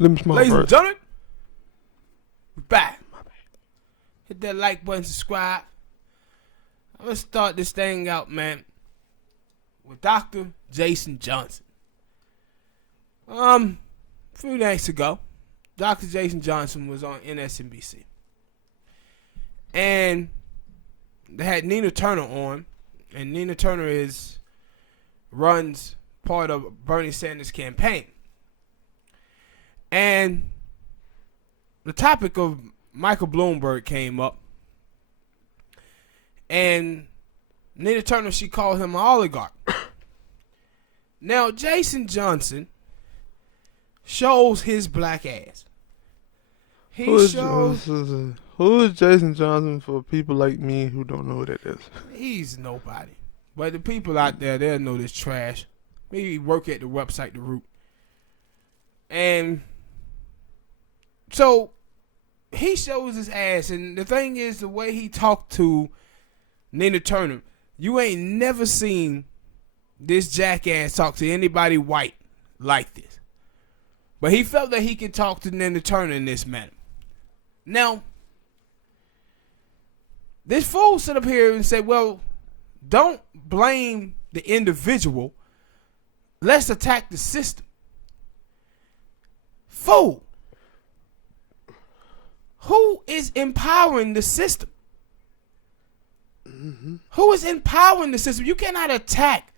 Lib&Smoke Ladies and first. gentlemen, we're back. Hit that like button, subscribe. I'm going to start this thing out, man, with Dr. Jason Johnson. A few nights ago, Dr. Jason Johnson was on MSNBC. And they had Nina Turner on. And Nina Turner runs part of Bernie Sanders' campaign. And the topic of Michael Bloomberg came up. And Nina Turner, she called him an oligarch. Now, Jason Johnson shows his black ass. Who is Jason Johnson for people like me who don't know who that is? He's nobody. But the people out there, they'll know this trash. Maybe work at the website, The Root. And so he shows his ass. And the thing is, the way he talked to Nina Turner, you ain't never seen this jackass talk to anybody white like this. But he felt that he could talk to Nina Turner in this manner. Now, this fool sit up here and say, well, don't blame the individual. Let's attack the system. Fool. Who is empowering the system? Mm-hmm. Who is empowering the system? You cannot attack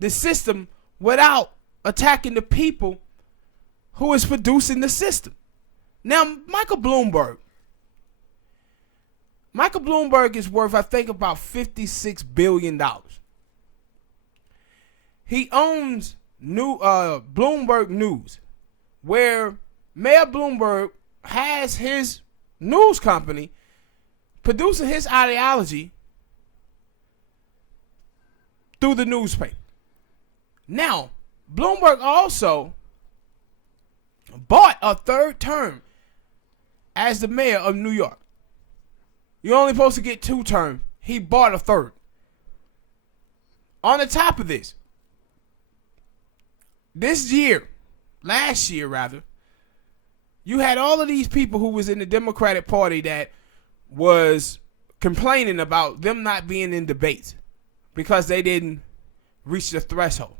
the system without attacking the people who is producing the system. Now, Michael Bloomberg is worth, I think, about $56 billion. He owns Bloomberg News, where Mayor Bloomberg has his news company producing his ideology through the newspaper. Now, Bloomberg also bought a third term as the mayor of New York. You're only supposed to get 2 terms. He bought a third. On the top of this last year rather, you had all of these people who was in the Democratic Party that was complaining about them not being in debates because they didn't reach the threshold.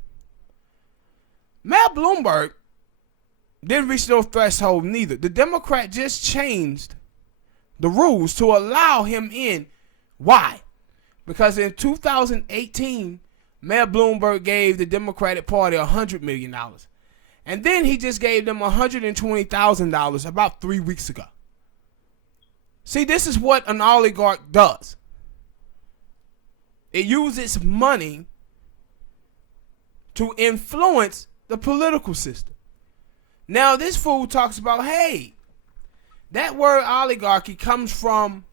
Mayor Bloomberg didn't reach no threshold neither. The Democrat just changed the rules to allow him in. Why? Because in 2018, Mayor Bloomberg gave the Democratic Party $100 million. And then he just gave them $120,000 about 3 weeks ago. See, this is what an oligarch does. It uses money to influence the political system. Now, this fool talks about, hey, that word oligarchy comes from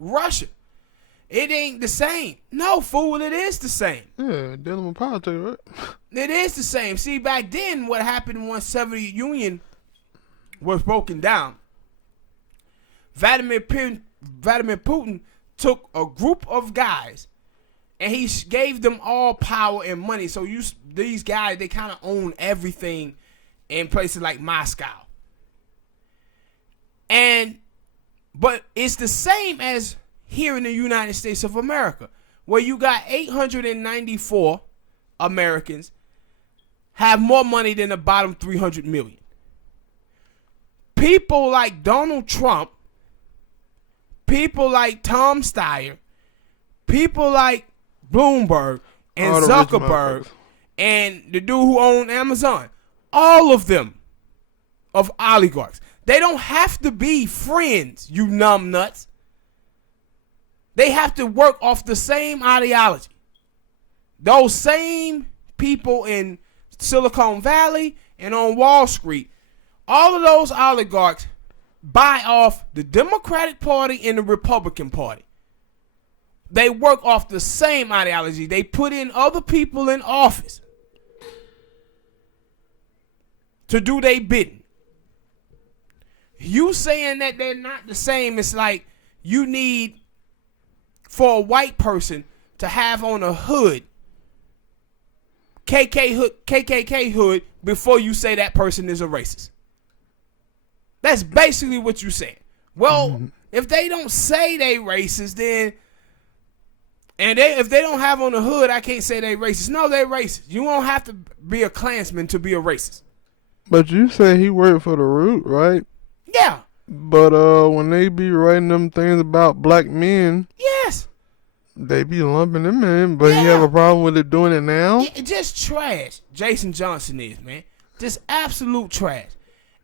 Russia. It ain't the same. No, fool, it is the same. Yeah, dealing with politics, right? It is the same. See, back then, what happened once Soviet Union was broken down, Vladimir Putin took a group of guys and he gave them all power and money. So these guys, they kind of own everything in places like Moscow. But it's the same as here in the United States of America, where you got 894 Americans have more money than the bottom 300 million. People like Donald Trump, people like Tom Steyer, people like Bloomberg and Zuckerberg and the dude who owned Amazon, all of them of oligarchs. They don't have to be friends, you numb nuts. They have to work off the same ideology. Those same people in Silicon Valley and on Wall Street, all of those oligarchs buy off the Democratic Party and the Republican Party. They work off the same ideology. They put in other people in office to do their bidding. You saying that they're not the same, it's like you need for a white person to have on a hood, KKK hood, before you say that person is a racist. That's basically what you saying. Well, if they don't say they racist, then if they don't have on the hood, I can't say they racist. No, they racist. You won't have to be a Klansman to be a racist. But you say he worked for the Root, right? Yeah. But when they be writing them things about black men, yes, they be lumping them in. But you have a problem with it doing it now? Just trash. Jason Johnson is, man. Just absolute trash.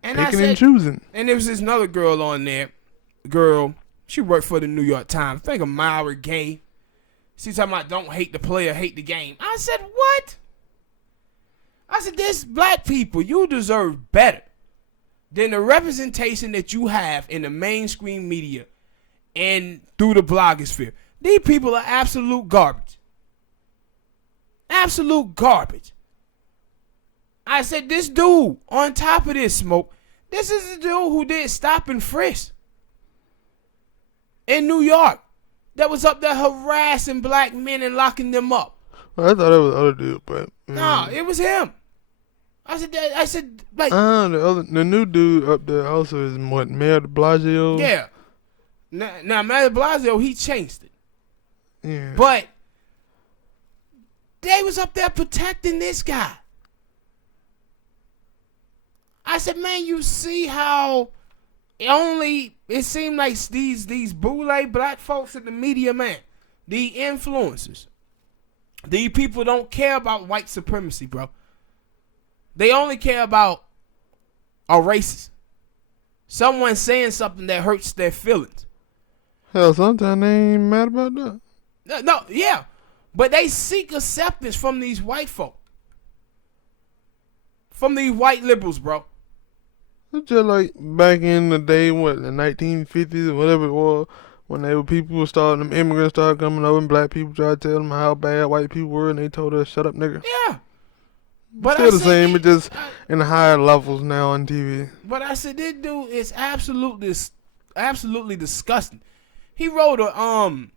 And Picking and choosing. And there was this another girl on there. Girl, she worked for the New York Times. I think Amara Gay. She's talking about don't hate the player, hate the game. I said, what? I said, this black people, you deserve better than the representation that you have in the mainstream media and through the blogosphere. These people are absolute garbage. Absolute garbage. I said, this dude, on top of this, Smoke, this is the dude who did stop and frisk in New York that was up there harassing black men and locking them up. Well, I thought it was the other dude, but... Nah, it was him. I said, like... the new dude up there also is what, Mayor de Blasio? Yeah. Now Mayor de Blasio, he changed it. Yeah. But they was up there protecting this guy. I said, man, you see how it seemed like these boule black folks in the media, man, the influencers, these people don't care about white supremacy, bro. They only care about a racist. Someone saying something that hurts their feelings. Hell, sometimes they ain't mad about that. No, yeah. But they seek acceptance from these white folk. From these white liberals, bro. It's just like back in the day, what, the 1950s or whatever it was, when them immigrants started coming over and black people tried to tell them how bad white people were and they told us, shut up, nigga. Yeah. But still the same, but just in higher levels now on TV. But I said, this dude is absolutely disgusting. He wrote an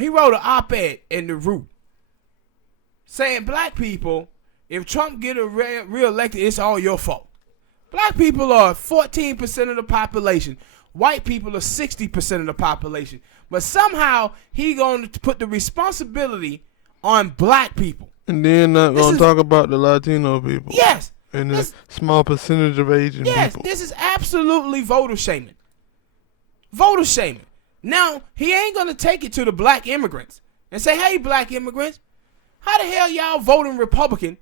op-ed in the Root saying black people, if Trump get reelected, it's all your fault. Black people are 14% of the population. White people are 60% of the population. But somehow he going to put the responsibility on black people. And then not going to talk about the Latino people. Yes. And the small percentage of Asian people. Yes, this is absolutely voter shaming. Voter shaming. Now, he ain't going to take it to the black immigrants and say, hey, black immigrants, how the hell y'all voting Republican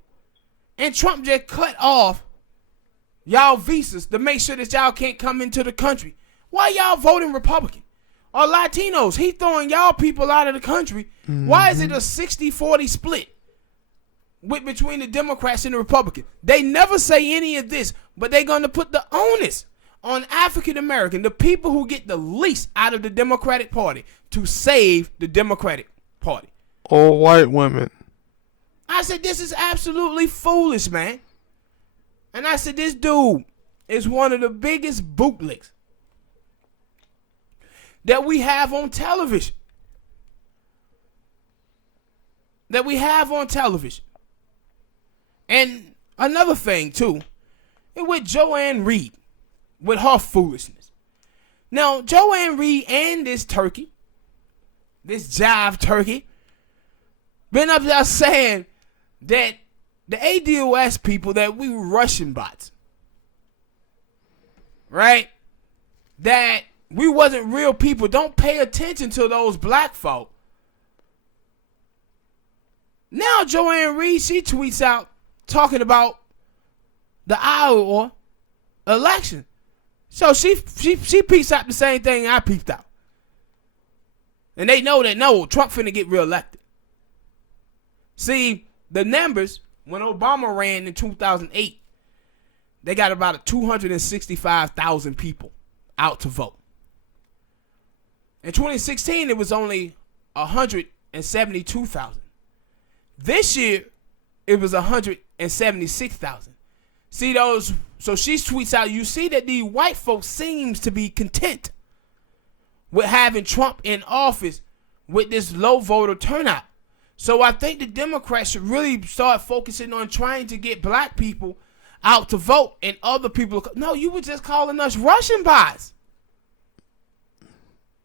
and Trump just cut off y'all visas to make sure that y'all can't come into the country? Why y'all voting Republican? Or Latinos, he throwing y'all people out of the country. Mm-hmm. Why is it a 60-40 split between the Democrats and the Republicans? They never say any of this, but they're going to put the onus on African American, the people who get the least out of the Democratic Party, to save the Democratic Party. Or white women. I said, this is absolutely foolish, man. And I said, this dude is one of the biggest bootlicks that we have on television. And another thing, too, is with Joanne Reed, with her foolishness. Now, Joanne Reed and this turkey, this jive turkey, been up there saying that the ADOS people, that we were Russian bots. Right? That we wasn't real people. Don't pay attention to those black folk. Now Joanne Reed, she tweets out talking about the Iowa election. So she peeped out the same thing I peeped out. And they know that, no, Trump finna get reelected. See, the numbers, when Obama ran in 2008, they got about 265,000 people out to vote. In 2016, it was only 172,000. This year, it was 176,000. See those? So she tweets out, you see that the white folks seems to be content with having Trump in office with this low voter turnout. So I think the Democrats should really start focusing on trying to get black people out to vote, and other people. No, you were just calling us Russian bots.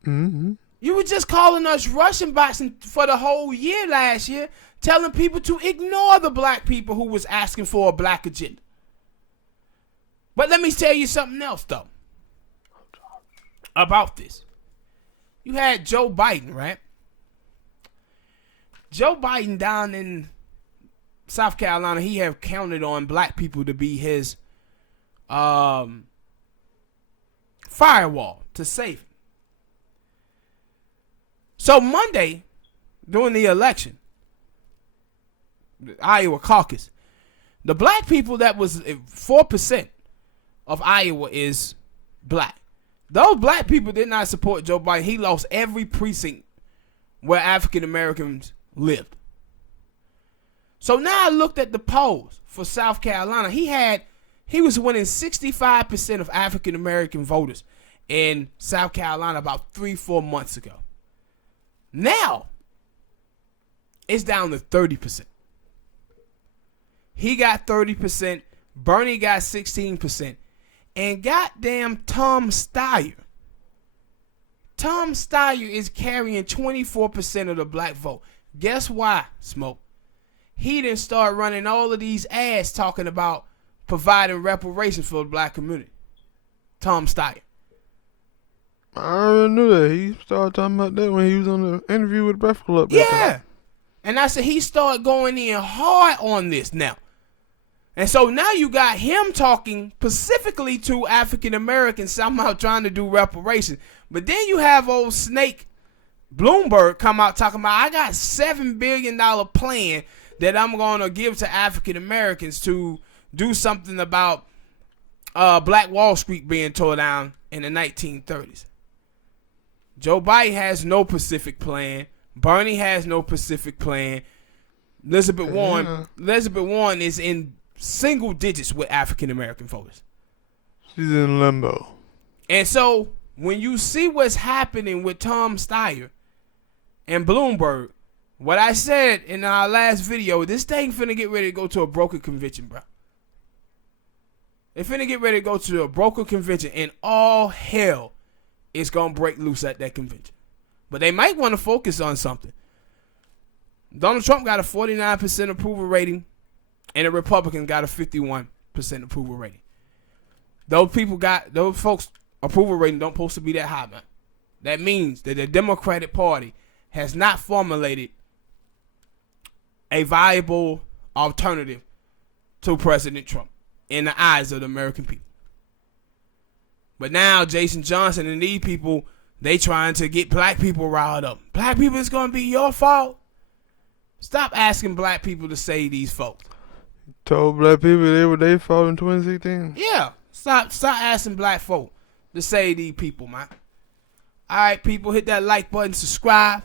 Mm-hmm. You were just calling us Russian bots for the whole year last year, telling people to ignore the black people who was asking for a black agenda. But let me tell you something else, though, about this. You had Joe Biden, right? Joe Biden down in South Carolina, he have counted on black people to be his firewall to save him. So Monday, during the election, the Iowa caucus, the black people that was 4% of Iowa is black. Those black people did not support Joe Biden. He lost every precinct where African Americans lived. So now I looked at the polls for South Carolina. He was winning 65% of African American voters in South Carolina about 3-4 months ago. Now it's down to 30%. He got 30%. Bernie got 16%. And goddamn Tom Steyer. Tom Steyer is carrying 24% of the black vote. Guess why, Smoke? He didn't start running all of these ads talking about providing reparations for the black community. Tom Steyer. I already knew that. He started talking about that when he was on the interview with the Breakfast Club. Yeah. And I said he started going in hard on this now. And so now you got him talking specifically to African Americans, somehow trying to do reparations. But then you have old snake Bloomberg come out talking about, I got $7 billion plan that I'm going to give to African Americans to do something about Black Wall Street being tore down in the 1930s. Joe Biden has no Pacific plan. Bernie has no Pacific plan. Elizabeth Warren is in single digits with African American voters. She's in limbo. And so when you see what's happening with Tom Steyer and Bloomberg, what I said in our last video, this thing finna get ready to go to a broker convention, bro. It finna get ready to go to a broker convention, and all hell is gonna break loose at that convention. But they might want to focus on something. Donald Trump got a 49% approval rating, and the Republicans got a 51% approval rating. Those folks' approval rating don't supposed to be that high, man. That means that the Democratic Party has not formulated a viable alternative to President Trump in the eyes of the American people. But now Jason Johnson and these people, they trying to get black people riled up. Black people, it's going to be your fault. Stop asking black people to save these folks. Told black people they were their fault in 2016. Yeah. Stop asking black folk to save these people, man. All right, people, hit that like button, subscribe.